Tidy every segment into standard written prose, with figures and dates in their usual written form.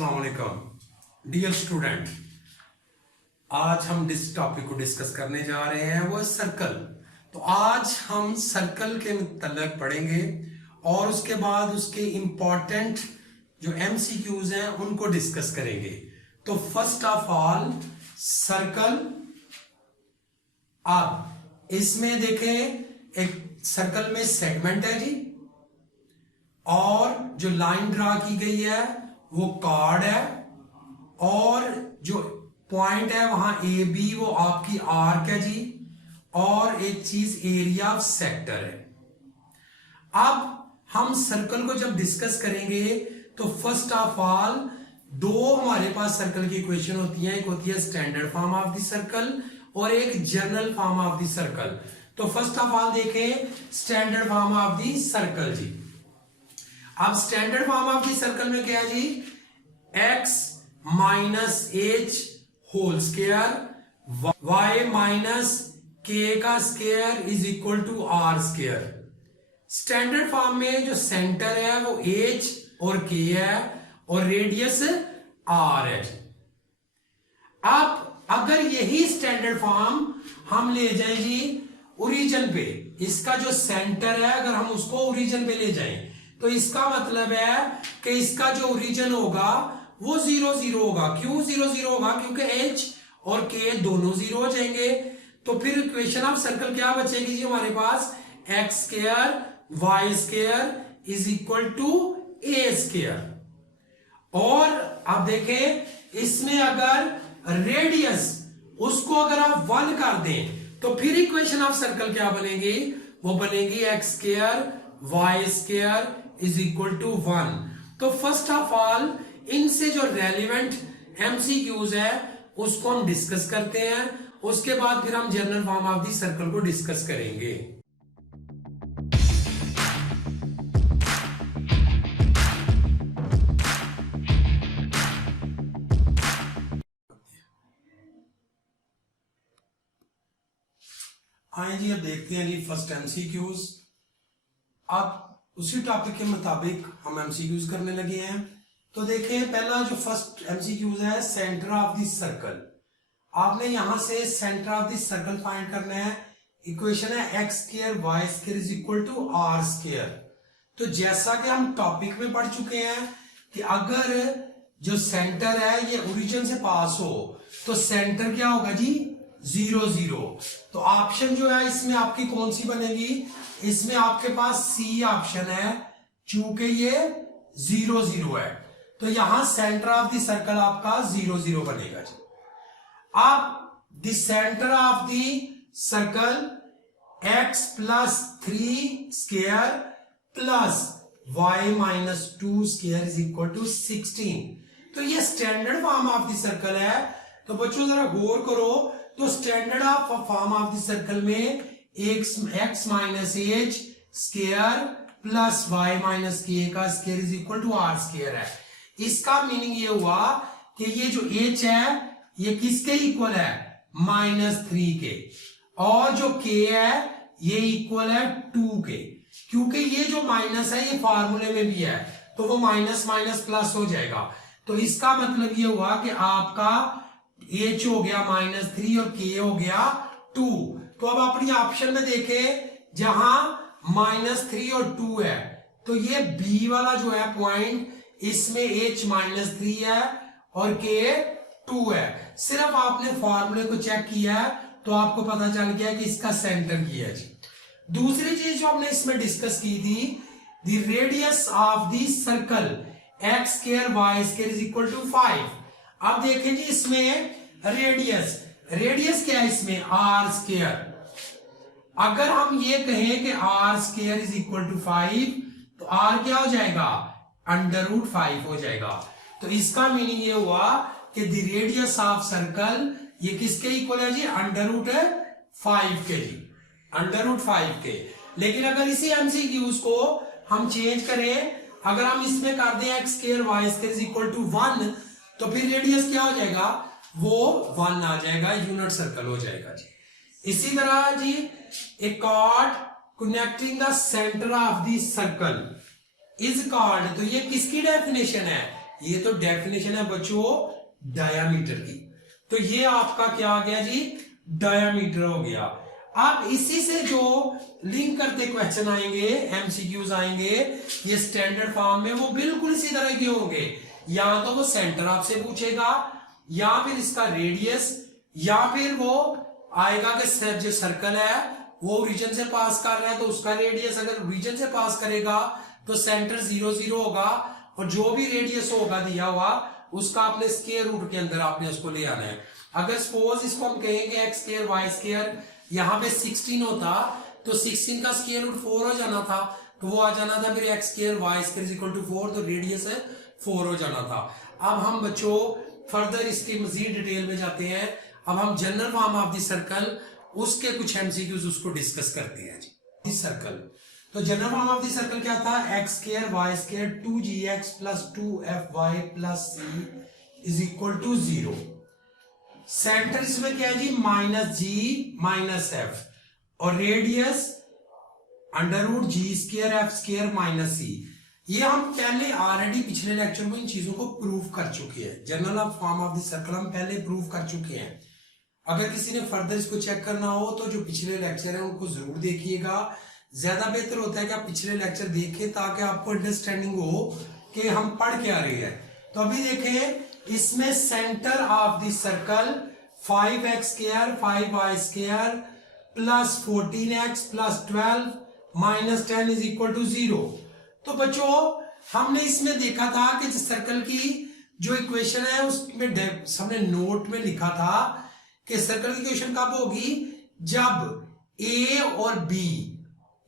अस्सलाम वालेकुम dear student, आज हम जिस टॉपिक को डिस्कस करने जा रहे हैं वो है सर्कल। तो आज हम सर्कल के मतलब पढ़ेंगे और उसके बाद उसके इंपॉर्टेंट जो एमसीक्यूज हैं उनको डिस्कस करेंगे। तो फर्स्ट ऑफ ऑल सर्कल, आप इसमें देखें एक सर्कल में सेगमेंट है जी, और जो लाइन ड्रा की गई है वो कार्ड है, और जो पॉइंट है वहां ए बी वो आपकी आर्क है जी, और एक चीज एरिया ऑफ सेक्टर है। अब हम सर्कल को जब डिस्कस करेंगे तो फर्स्ट ऑफ ऑल दो हमारे पास सर्कल की इक्वेशन होती है, एक होती है standard form of the circle और एक general form of the circle. तो फर्स्ट ऑफ ऑल देखें standard form of the circle जी। अब standard form of the circle में क्या है जी, x minus h whole square y minus k का square is equal to r square. Standard form में जो सेंटर है वो h और k है और रेडियस r है। अब अगर यही स्टैंडर्ड फॉर्म हम ले जाएं जी ओरिजिन पे, इसका जो सेंटर है अगर हम उसको ओरिजिन पे ले जाएं तो इसका मतलब है कि इसका जो ओरिजिन होगा वो 0 0 होगा। क्यों 0 0 होगा? क्योंकि h और k दोनों 0 हो जाएंगे। तो फिर इक्वेशन ऑफ सर्कल क्या बचेगी जी हमारे पास, x square y square is equal to a square. और अब देखें इसमें अगर रेडियस उसको अगर आप 1 कर दें तो फिर इक्वेशन ऑफ सर्कल क्या बनेगी, वो बनेगी x square y square is equal to 1। तो फर्स्ट ऑफ ऑल इनसे जो रेलिवेंट एमसीक्यूज है उसको हम डिस्कस करते हैं, उसके बाद फिर हम general form of the circle को डिस्कस करेंगे। आए जी, अब देखते हैं जी फर्स्ट एमसीक्यूज। अब उसी टॉपिक के मुताबिक हम एमसीक्यूज करने लगे हैं। तो देखें पहला जो फर्स्ट एमसीक्यूज है सेंटर ऑफ द सर्कल। आपने यहां से centre of the circle find करना है। इक्वेशन है x square y square is equal to r square. तो जैसा कि हम टॉपिक में पढ़ चुके हैं कि अगर जो सेंटर है ये ओरिजिन से पास हो तो सेंटर क्या होगा जी 0 0। तो ऑप्शन जो है इसमें आपकी कौन सी बनेगी, इसमें आपके पास सी ऑप्शन है, चूंकि ये 0 0 है तो यहां सेंटर ऑफ द सर्कल आपका 0 0 बनेगा जी। अब the centre of the circle x plus 3 square plus y minus 2 square is equal to 16। तो ये standard form of the circle है। तो बच्चों जरा गौर करो, तो standard of form of the circle में x minus h square plus y minus k का square is equal to r square है। इसका मीनिंग ये हुआ कि ये जो h है ये किसके इक्वल है, -3 के, और जो k है ये इक्वल है 2 के। क्योंकि ये जो माइनस है ये फार्मूले में भी है तो वो माइनस माइनस प्लस हो जाएगा। तो इसका मतलब ये हुआ कि आपका h हो गया -3 और k हो गया 2। तो अब अपनी ऑप्शन में देखें जहां -3 और 2 है तो ये b वाला जो है पॉइंट इसमें h -3 है और k 2 है। सिर्फ आपने फॉर्मूले को चेक किया है तो आपको पता चल गया कि इसका सेंटर किया है जी। दूसरी चीज जो हमने इसमें डिस्कस की थी, the radius of the circle x square y square is equal to 5। अब देखें जी इसमें रेडियस क्या है, इसमें r स्क्वायर। अगर हम ये कहें कि r square is equal to 5 तो r क्या हो जाएगा, √5 हो जाएगा। तो इसका मीनिंग ये हुआ कि द रेडियस ऑफ सर्कल ये किसके इक्वल है जी, √5 के जी, √5 के। लेकिन अगर इसी एमसीक्यूज को हम चेंज करें, अगर हम इसमें कर दें x square y square is equal to 1 तो फिर रेडियस क्या हो जाएगा, वो 1 आ जाएगा, यूनिट सर्कल हो जाएगा जी। इसी तरह जी a chord connecting the center of the circle is called, तो ये किसकी डेफिनेशन है, ये तो डेफिनेशन है बच्चों डायामीटर की। तो ये आपका क्या आ गया जी, डायामीटर हो गया। अब इसी से जो लिंक करते क्वेश्चन आएंगे, एमसीक्यूज आएंगे ये स्टैंडर्ड फॉर्म में, वो बिल्कुल इसी तरह के होंगे। या तो वो सेंटर आपसे पूछेगा, या फिर इसका रेडियस, या फिर वो आएगा कि जो सर्कल है वो ओरिजिन से पास कर रहा है तो उसका रेडियस, अगर ओरिजिन से पास करेगा तो सेंटर 0 0 होगा, और जो भी रेडियस होगा दिया हुआ उसका अपने स्क्वायर रूट के अंदर आपने उसको ले आना है। अगर सपोज इसको हम कहेंगे एक्स स्क्वायर वाई स्क्वायर, यहाँ पे 16 होता तो 16 का स्क्वायर रूट 4 हो जाना था, तो वो आ जाना था फिर x square y square equal to 4, तो रेडियस है 4 हो जाना था। अब हम बच्चों फर्दर इसकी मजीद डिटेल में जाते हैं। अब हम general form of the circle उसके कुछ एमसीक्यूज उसको डिस्कस करते हैं जी। सर्कल, तो general form of the circle क्या था, x square y square 2gx plus 2fy plus c is equal to 0। Centre इसमें क्या है जी, माइनस जी माइनस एफ, और radius under root g square f square minus c. ये हम पहले ऑलरेडी पिछले लेक्चर में इन चीजों को प्रूव कर चुके हैं। General form of the circle हम पहले प्रूव कर चुके हैं। अगर किसी ने फर्दर इसको चेक करना हो तो जो पिछले लेक्चर है उनको जरूर देखिएगा। ज्यादा बेहतर होता है कि आप पिछले लेक्चर देखें ताकि आपको अंडरस्टैंडिंग हो कि हम पढ़ क्या रहे हैं। तो अभी देखें, इसमें centre of the circle 5x square 5y square plus 14x plus 12 minus 10 is equal to 0। तो बच्चों हमने इसमें देखा था कि सर्कल की जो इक्वेशन है उसमें हमने नोट में लिखा था कि सर्कल की इक्वेशन कब होगी, जब a और b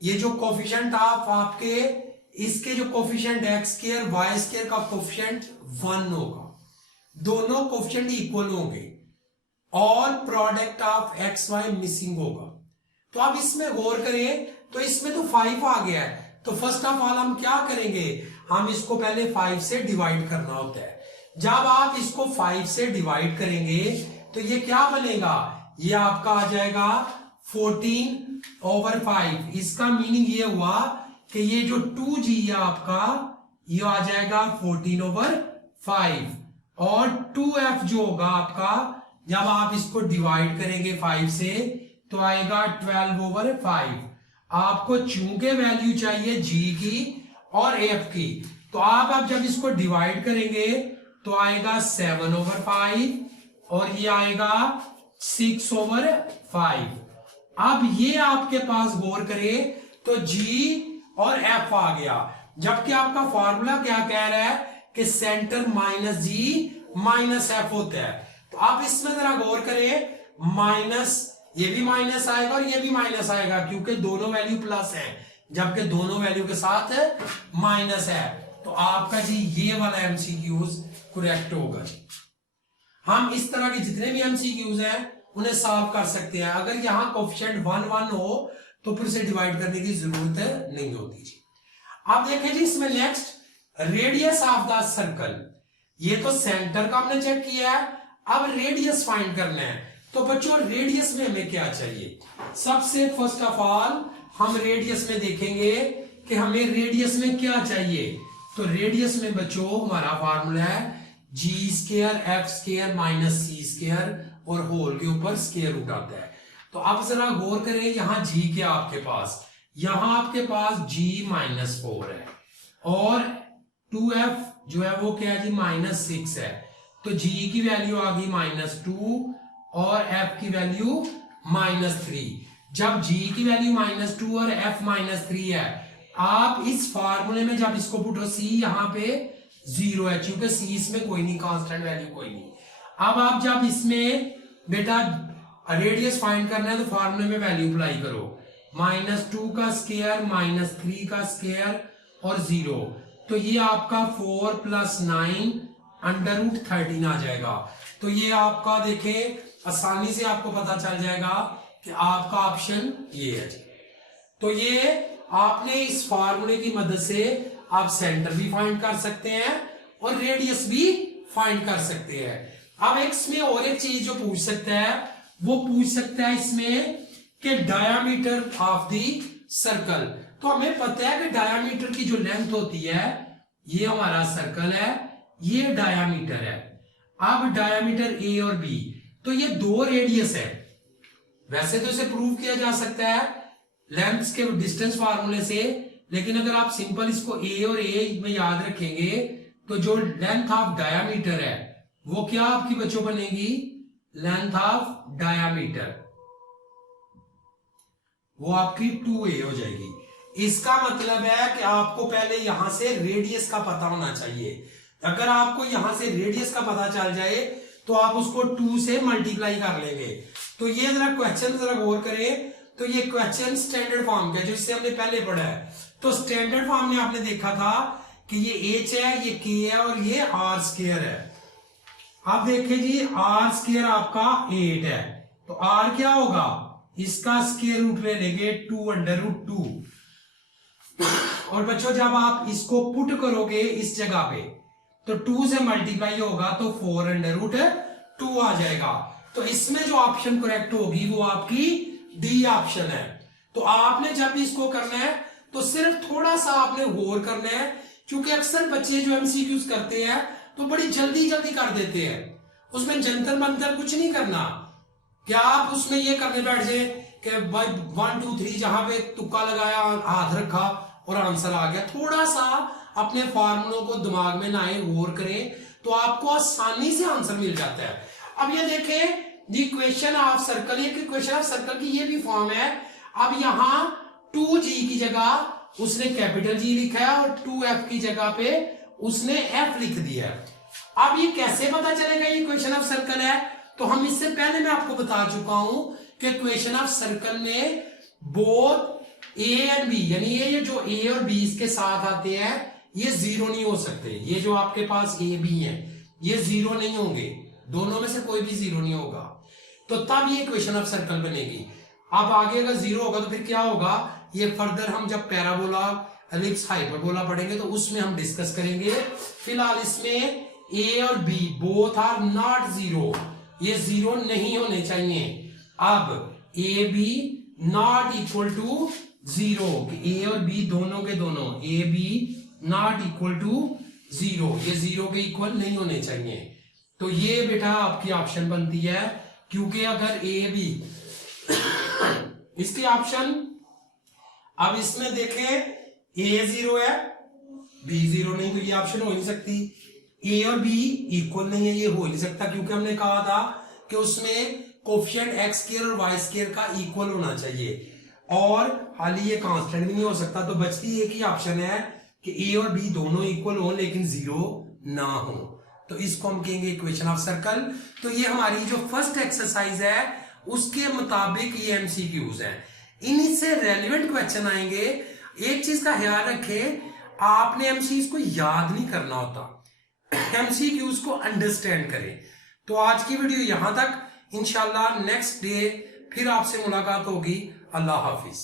ये जो कोफिशिएंट ऑफ आपके इसके जो coefficient x square y square का कोफिशिएंट 1 होगा, दोनों कोफिशिएंट इक्वल होंगे और product of x y missing होगा। तो आप इसमें गौर करें तो इसमें तो 5 आ गया है, तो फर्स्ट ऑफ ऑल हम क्या करेंगे, हम इसको पहले 5 से डिवाइड करना होता है। जब आप इसको 5 से डिवाइड करेंगे तो ये क्या बनेगा, ये आपका आ जाएगा 14/5। इसका मीनिंग ये हुआ कि ये जो 2g है आपका ये आ जाएगा 14/5, और 2f जो होगा आपका जब आप इसको डिवाइड करेंगे 5 से तो आएगा 12/5। आपको चूंकि वैल्यू चाहिए g की और f की, तो आप जब इसको डिवाइड करेंगे तो आएगा 7/5 और ये आएगा 6/5। अब ये आपके पास गौर करें तो g और f आ गया, जबकि आपका फॉर्मूला क्या कह रहा है कि centre minus g minus F होता है। तो आप इसमें जरा गौर करें, माइनस ये भी माइनस आएगा और ये भी माइनस आएगा क्योंकि दोनों वैल्यू प्लस है, जबकि दोनों वैल्यू के साथ माइनस है। तो आपका जी ये वाला एमसीक्यूज करेक्ट होगा। हम इस तरह के जितने भी एमसीक्यूज हैं उन्हें सॉल्व कर सकते हैं। अगर यहां कोफिशिएंट 1 1 हो तो फिर से डिवाइड करने की जरूरत नहीं होती जी। अब देखें जी इसमें next radius of the circle, ये तो सेंटर का हमने चेक किया है, अब रेडियस फाइंड करना है। तो बच्चों रेडियस में हमें क्या चाहिए, सबसे फर्स्ट ऑफ ऑल हम रेडियस में देखेंगे कि हमें रेडियस में क्या चाहिए। तो रेडियस में बच्चों हमारा फार्मूला है g square f square minus c square और होल के ऊपर स्क्वायर रूट आता है। तो आप जरा गौर करें, यहां g क्या आपके पास, यहां आपके पास g -4 है और 2f जो है वो क्या है जी -6 है। तो g की वैल्यू आ गई -2 और f की वैल्यू -3। जब g की वैल्यू -2 और f -3 है, आप इस फार्मूले में जब इसको पुटो c यहां पे 0 है क्योंकि c इसमें कोई नहीं, कांस्टेंट वैल्यू कोई नहीं। अब आप जब इसमें बेटा रेडियस फाइंड करना है तो फार्मूले में वैल्यू अप्लाई करो, -2 का स्क्वायर -3 का स्क्वायर और 0, तो ये आपका 4 + 9 √13 आ जाएगा। तो ये आपका देखें आसानी से आपको पता चल जाएगा कि आपका ऑप्शन ये है। तो ये आपने इस फार्मूले की मदद से आप सेंटर भी फाइंड कर सकते हैं और रेडियस भी फाइंड कर सकते हैं। अब इसमें और एक चीज जो पूछ सकता है वो पूछ सकता है इसमें कि डायामीटर ऑफ द सर्कल। तो हमें पता है कि डायामीटर की जो लेंथ होती है, ये हमारा सर्कल है, ये डायामीटर है। अब डायामीटर ए और बी, तो ये दो रेडियस है। वैसे तो इसे प्रूव किया जा सकता है लेंथ्स के डिस्टेंस फार्मूले से, लेकिन अगर आप सिंपल इसको ए और ए में याद रखेंगे तो जो लेंथ ऑफ डायामीटर है वो क्या आपकी बच्चों बनेगी, लेंथ ऑफ डायामीटर, वो आपकी 2a हो जाएगी। इसका मतलब है कि आपको पहले यहां से रेडियस का पता होना चाहिए। अगर आपको यहां से रेडियस का पता चल जाए तो आप उसको 2 से मल्टीप्लाई कर लेंगे। तो ये जरा क्वेश्चन जरा गौर करें, तो ये क्वेश्चन स्टैंडर्ड फॉर्म का जो इससे हमने पहले पढ़ा है। तो स्टैंडर्ड फॉर्म में आपने देखा था कि ये h है, ये k है और ये r स्क्वायर है। अब देखिए जी r स्क्वायर आपका 8 है, तो r क्या होगा, इसका स्क्वायर रूट ले लेंगे 2√2। और बच्चों जब आप इसको पुट करोगे इस जगह पे तो 2 से मल्टीप्लाई होगा तो 4√2 आ जाएगा। तो इसमें जो ऑप्शन करेक्ट होगी वो आपकी डी ऑप्शन है। तो आपने जब इसको करना है तो सिर्फ थोड़ा सा आपने गौर करना है, क्योंकि अक्सर बच्चे जो एमसीक्यूज करते हैं तो बड़ी जल्दी जल्दी कर देते हैं, उसमें जंतर मंतर कुछ नहीं करना। क्या आप उसमें ये करने बैठ जाए कि भाई 1 2 3 जहां पे तुक्का लगाया हाथ रखा और आंसर आ गया। थोड़ा सा अपने फार्मूलों को दिमाग में लाएं, गौर करें, तो आपको आसानी से आंसर मिल जाता है। अब ये देखें द इक्वेशन ऑफ सर्कल, ये इक्वेशन ऑफ सर्कल की ये भी फॉर्म है। अब यहां 2g की जगह उसने कैपिटल G लिखा है और 2f की जगह पे उसने f लिख दिया है। अब ये कैसे पता चलेगा ये इक्वेशन ऑफ सर्कल है, तो हम इससे पहले मैं आपको बता चुका हूं कि इक्वेशन ऑफ सर्कल में बोथ a एंड b, यानी ये जो a और b इसके साथ आते हैं ये जीरो नहीं हो सकते। ये जो आपके पास a b है ये जीरो नहीं होंगे, दोनों में से कोई भी जीरो नहीं होगा, तो तब ये इक्वेशन ऑफ सर्कल बनेगी। अब आगे अगर जीरो होगा तो फिर क्या होगा, ये फर्दर हम जब पैराबोला, एलिप्स, हाइपरबोला पढ़ेंगे तो उसमें हम डिस्कस करेंगे। फिलहाल इसमें a और b both are not zero, ये जीरो नहीं होने चाहिए। अब a b not equal to zero, a और बी दोनों के दोनों a b not equal to zero, ये जीरो के इक्वल नहीं होने चाहिए। तो ये बेटा आपकी ऑप्शन बनती है, क्योंकि अगर ए बी इसके ऑप्शन, अब इसमें देखें ए जीरो है बी जीरो नहीं, तो ये ऑप्शन हो नहीं सकती। ए और बी इक्वल नहीं है, ये हो नहीं सकता, क्योंकि हमने कहा था कि उसमें कोफिशिएंट एक्स स्क्वायर और वाई स्क्वायर का इक्वल होना चाहिए, और हालांकि ये कांस्टेंट भी नहीं हो सकता। तो बचती एक ही ऑप्शन है कि ए और बी दोनों इक्वल हो लेकिन जीरो ना हो, तो इसको हम कहेंगे इक्वेशन ऑफ सर्कल। तो ये हमारी जो फर्स्ट एक्सरसाइज है उसके मुताबिक ये एमसीक्यूज है, इन्हीं से रेलेवेंट क्वेश्चन आएंगे। एक चीज का ख्याल रखें, आपने एमसीक्यूज को याद नहीं करना होता, एमसीक्यूज को अंडरस्टैंड करें। तो आज की वीडियो यहां तक, इंशाल्लाह नेक्स्ट डे फिर आपसे मुलाकात होगी। अल्लाह हाफिज।